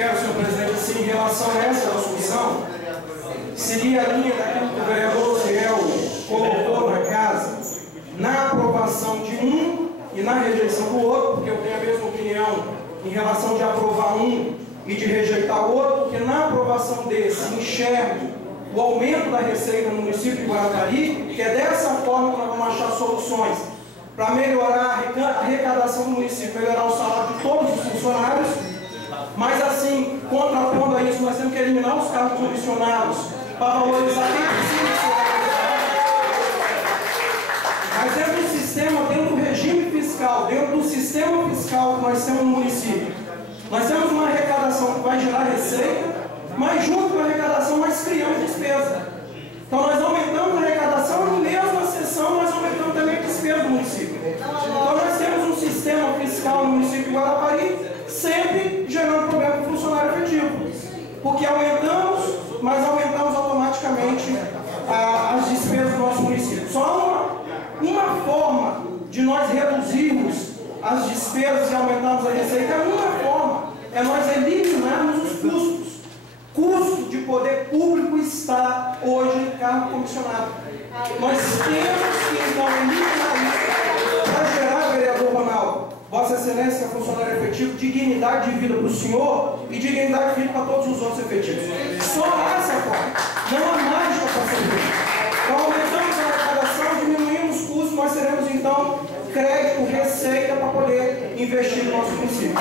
quero, senhor presidente, assim, em relação a essa discussão, seria a linha daquilo que o vereador Ciel colocou na casa, na aprovação de um e na rejeição do outro, porque eu tenho a mesma opinião em relação de aprovar um e de rejeitar o outro, porque na aprovação desse enxergo o aumento da receita no município de Guarapari, que é dessa forma que nós vamos achar soluções para melhorar a arrecadação do município, melhorar o salário de todos os funcionários, mas assim, contrapondo a isso, nós temos que eliminar os cargos comissionados para valorizar quem precisa ser. Mas dentro do sistema, dentro do regime fiscal, dentro do sistema fiscal que nós temos no município, nós temos uma arrecadação que vai gerar receita, mas junto com a arrecadação nós criamos despesa. Então nós aumentamos a arrecadação e na mesma sessão nós aumentamos também a despesa do município. Então nós temos um sistema fiscal no município de Guarapari sempre gerando problema para o funcionário efetivo. Porque aumentamos, mas aumentamos automaticamente as despesas do nosso município. Só uma forma de nós reduzirmos as despesas e aumentarmos a receita, é uma forma, é nós eliminarmos os custos. Custo de poder público está hoje em cargo comissionado. Nós temos que então eliminar isso para gerar, vereador Ronaldo, Vossa Excelência, funcionário efetivo, dignidade de vida para o senhor e dignidade de vida para todos os outros efetivos. Só essa forma. Não há mágica para ser feita. Então aumentamos a arrecadação, diminuímos os custos, nós teremos então crédito, receita para poder investir no nosso município.